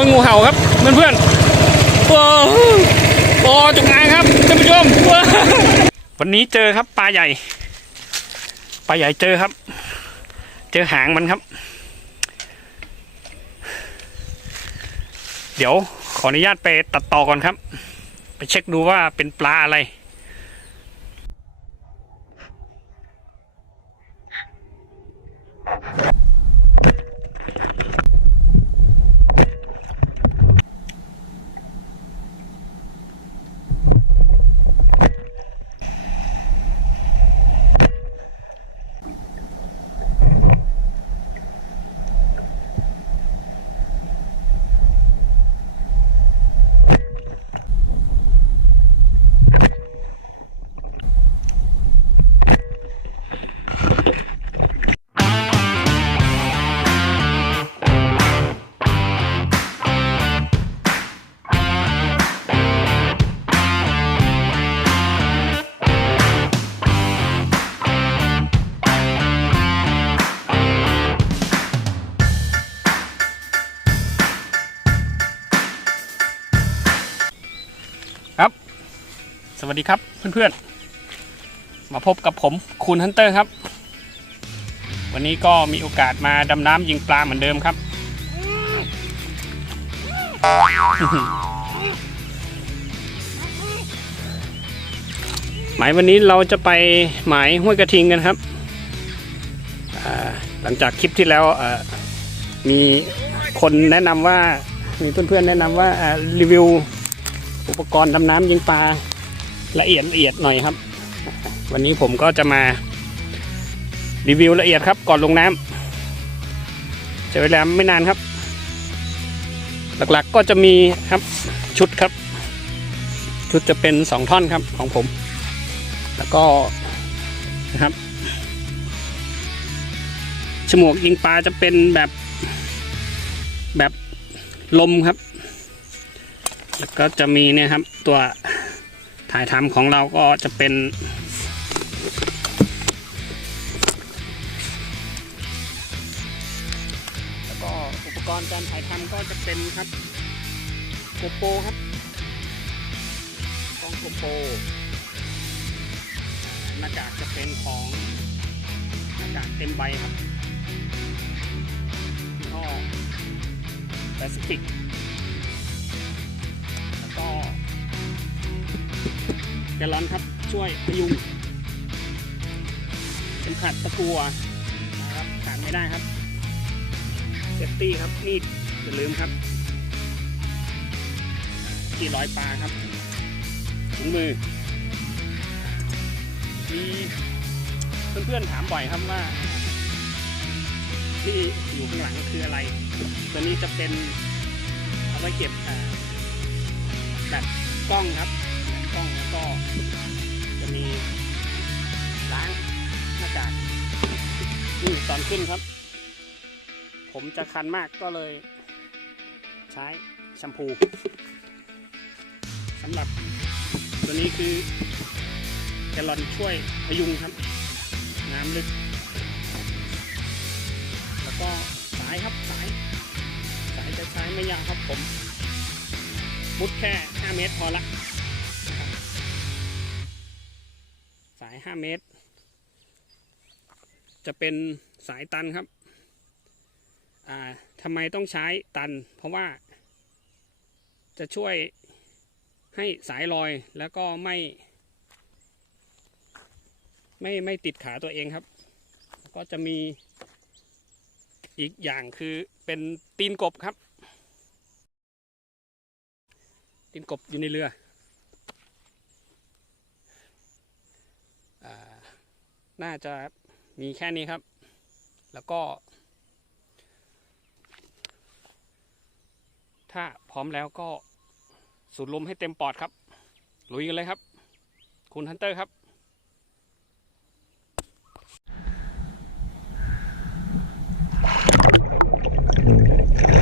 ยงูเห่าครับเพื่อนๆว้าวโอ้จุกอางครับท่านผู้ชมวันนี้เจอครับปลาใหญ่ปลาใหญ่เจอครับ เจอหางมันครับ เดี๋ยวขออนุญาตไปตัดต่อก่อนครับ ไปเช็คดูว่าเป็นปลาอะไร สวัสดีครับเพื่อนๆ มาพบกับผมคูณฮันเตอร์ครับ วันนี้ก็มีโอกาสมาดำน้ำยิงปลาเหมือนเดิมครับ หมายวันนี้เราจะไปหมายห้วยกระทิงกันครับ หลังจากคลิปที่แล้วมีคนแนะนำว่ามีเพื่อนๆแนะนำว่ารีวิวอุปกรณ์ดำน้ำยิงปลา ละเอียดละเอียดหน่อยครับ วันนี้ผมก็จะมารีวิวละเอียดครับก่อนลงน้ำใช้เวลาไม่นานครับ หลักๆก็จะมีครับชุดครับ ชุดจะเป็นสองท่อนครับของผม แล้วก็นะครับฉมวกยิงปลาจะเป็นแบบแบบลมครับ แล้วก็จะมีเนี่ยครับตัว ถ่ายทำของเราก็จะเป็น แล้วก็อุปกรณ์การถ่ายทำก็จะเป็นครับโกโปครับกล้องโกโปหน้ากากจะเป็นของหน้ากากเต็มใบครับยี่ห้อแปซิฟิก แกลอนครับช่วยพยุงเข็มขัดตะกัวนะครับขาดไม่ได้ครับเซฟตี้ครับนี่อย่าลืมครับที่ร้อยปลาครับถุงมือมีเพื่อนๆถามบ่อยครับว่า ที่อยู่ข้างหลังคืออะไร ตัวนี้จะเป็นเอาไว้เก็บแบบกล้องครับ จะมีล้างหน้ากากนี่ตอนขึ้นครับ ผมจะคันมากก็เลย ใช้แชมพูสำหรับตัวนี้คือแกลลอนช่วยพยุงครับ น้ำลึก แล้วก็สายครับสาย สายจะใช้ไม่ยาวครับผม มุดแค่ 5 เมตรพอละ สาเมตร จะเป็นสายตันครับ อ่าทำไมต้องใช้ตัน เพราะว่า จะช่วยให้สายลอยแล้วก็ไม่ ไม่ไม่ติดขาตัวเองครับ ก็จะมีอีกอย่างคือเป็นตีนกบครับ ตีนกบอยู่ในเรือ น่าจะมีแค่นี้ครับ แล้วก็ ถ้าพร้อมแล้วก็สูดลมให้เต็มปอดครับ ลุยกันเลยครับ คุณฮันเตอร์ครับ Thank.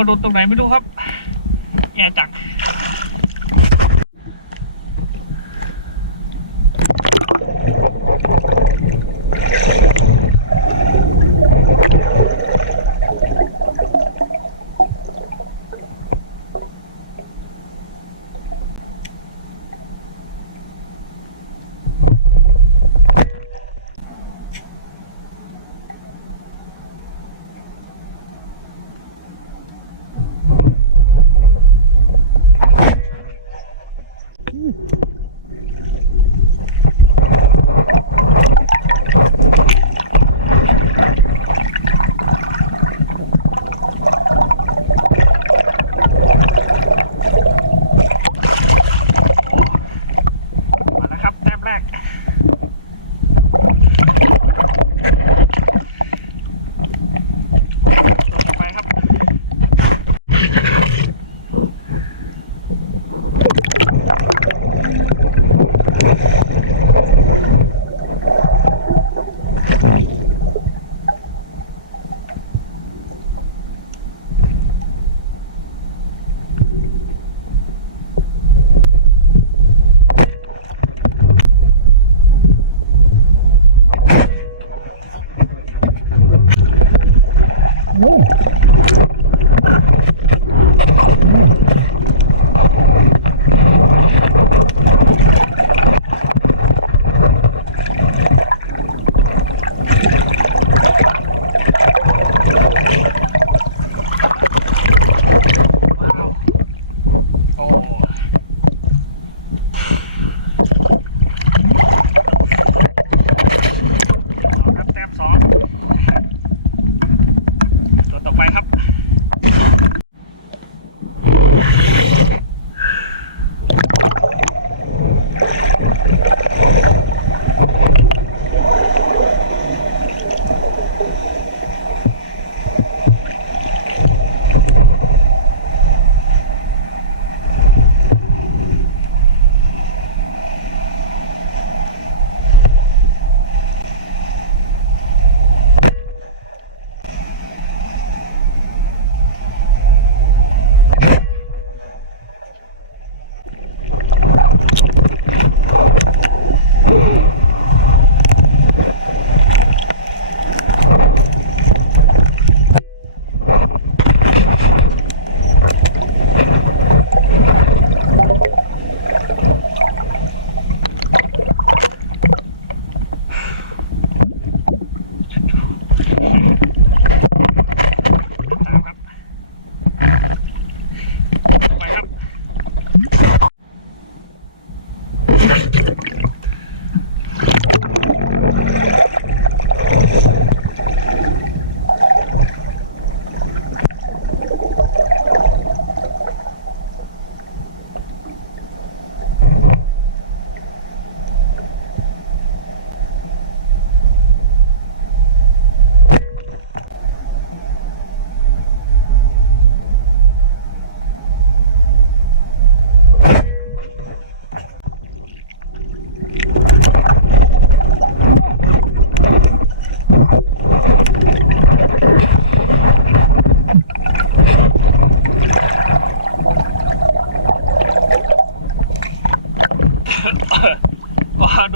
หโดนตรงไหนไม่รู้ครับแย่จัง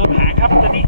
นหางครับตอนนี้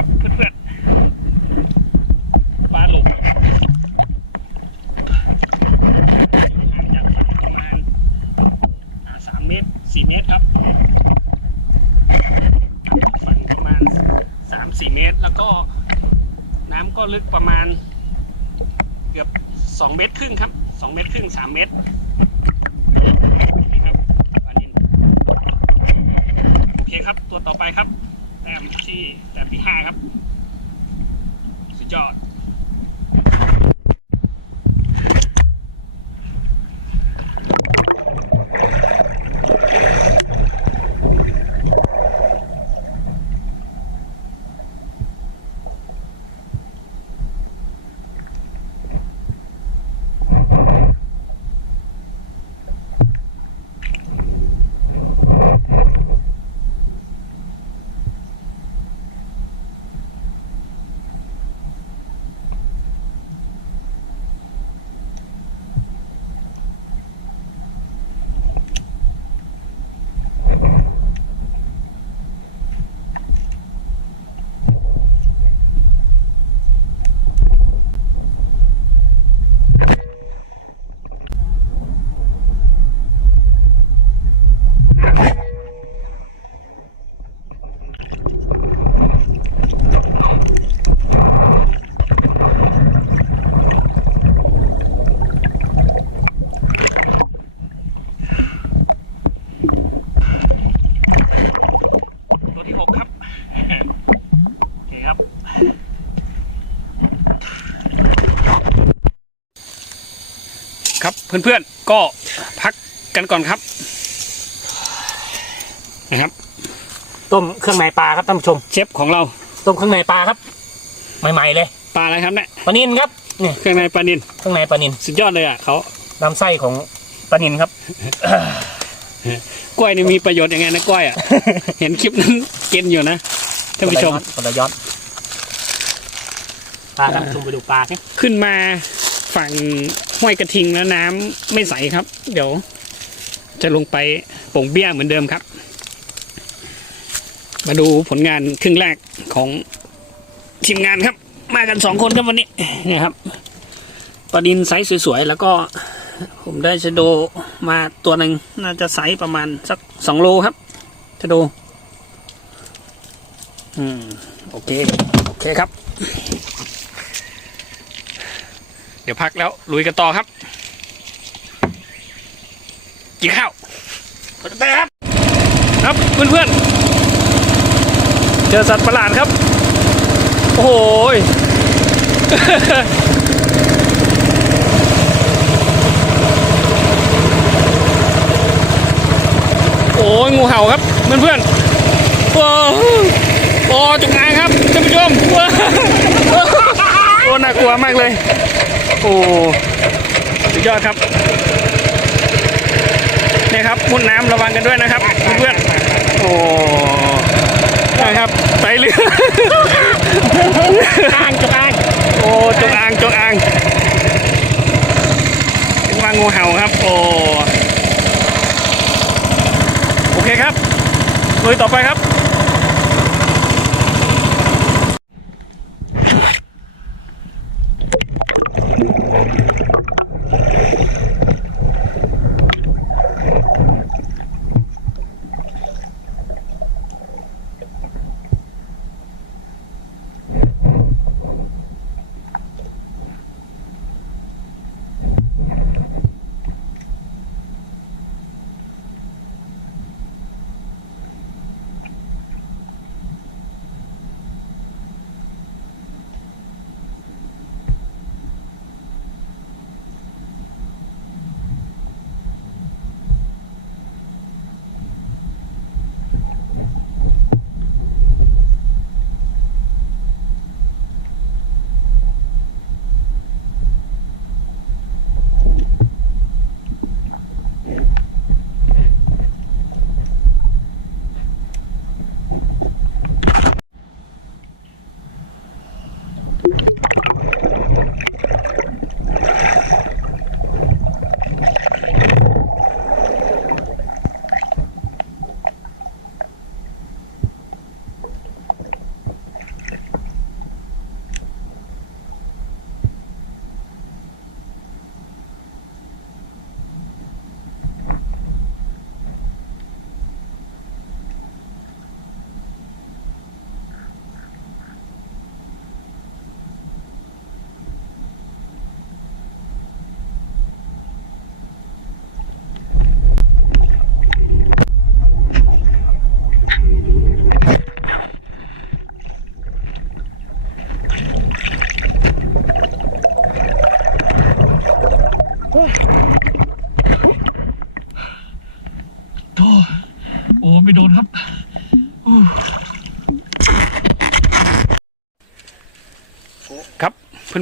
ครับเพื่อนๆปลาหลุมห่างจากฝั่งประมาณสามเมตรสี่เมตรครับ ฝั่งประมาณ3-4เมตร แล้วก็น้ำก็ลึกประมาณเกือบ2เมตรครึ่งครับ2เมตรครึ่ง3เมตรนะครับปลานินโอเคครับ ตัวต่อไปครับ แต้มที่แต้มที่ 5 ครับ สุดยอด ตัวที่ 6 ครับ โอเคครับ ครับ เพื่อนๆก็พักกันก่อนครับนะครับ ต้มเครื่องในปลาครับท่านผู้ชม เชฟของเราต้มเครื่องในปลาครับ ใหม่ๆเลยปลาอะไรครับเนี่ยปลานินครับนี่เครื่องในปลานินเครื่องในปลานินสุดยอดเลยอะเขาน้ำไส้ของปลานินครับ กล้วยนี่มีประโยชน์ยังไงนะกล้วยอะ เห็นคลิปนั้นกินอยู่นะท่านผู้ชมคนละย้อนพาท่านผู้ชมไปดูปลาเนี่ยขึ้นมาฝั่ง ห้วยกระทิงแล้วน้ำไม่ใสครับ เดี๋ยว จะลงไปโป่งเบี้ยเหมือนเดิมครับ มาดูผลงานครึ่งแรกของทีมงานครับ มากันสองคนครับวันนี้นี่ครับปลาดินไซส์สวยๆ แล้วก็ผมได้ชะโดมาตัวหนึ่งน่าจะไซส์ประมาณสักสองโลครับชะโด อืม โอเค โอเคครับ ดี๋ยวพักแล้วลุยกันต่อครับ กินข้าวไปครับครับเพื่อนๆเจอสัตว์ประหลาดครับ โอ้โหยโอ้ยงูเห่าครับเพื่อนๆโอ้โอ้จงอางครับท่านผู้ชมว้าวโอ้น่ากลัวมากเลย โอ้สุดยอดครับนี่ครับมุดน้ำระวังกันด้วยนะครับเพื่อนๆโอ้นะครับไตเรืออ้างจะอ้างโอ้จงอางจงอางนึกว่างูเห่าครับโอ้โอเคครับลุยต่อไปครับ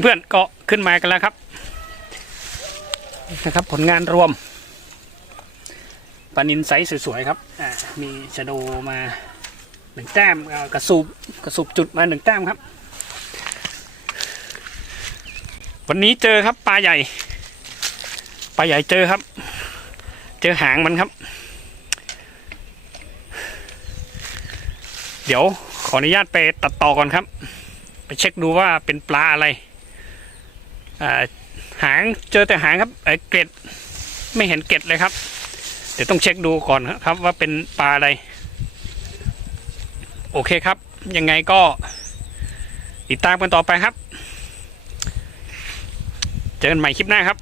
เพื่อนๆก็ขึ้นมากันแล้วครับนะครับ ผลงานรวมปลานินไซส์สวยๆครับมีชะโดมาหนึ่งแต้มกระสูบกระสูบจุดมาหนึ่งแต้มครับ วันนี้เจอครับปลาใหญ่ปลาใหญ่เจอครับ เจอหางมันครับ เดี๋ยวขออนุญาตไปตัดต่อก่อนครับ ไปเช็คดูว่าเป็นปลาอะไร หางเจอแต่หางครับไอ้เกล็ดไม่เห็นเกล็ดเลยครับ เดี๋ยวต้องเช็คดูก่อนครับว่าเป็นปลาอะไร โอเคครับ ยังไงก็ติดตามกันต่อไปครับ เจอกันใหม่คลิปหน้าครับ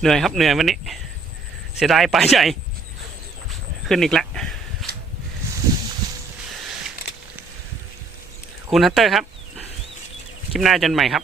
เหนื่อยครับเหนื่อยวันนี้ เสียดายปลาใหญ่ขึ้นอีกแล้วคุณฮัตเตอร์ครับ คลิปหน้าเจอกันใหม่ครับ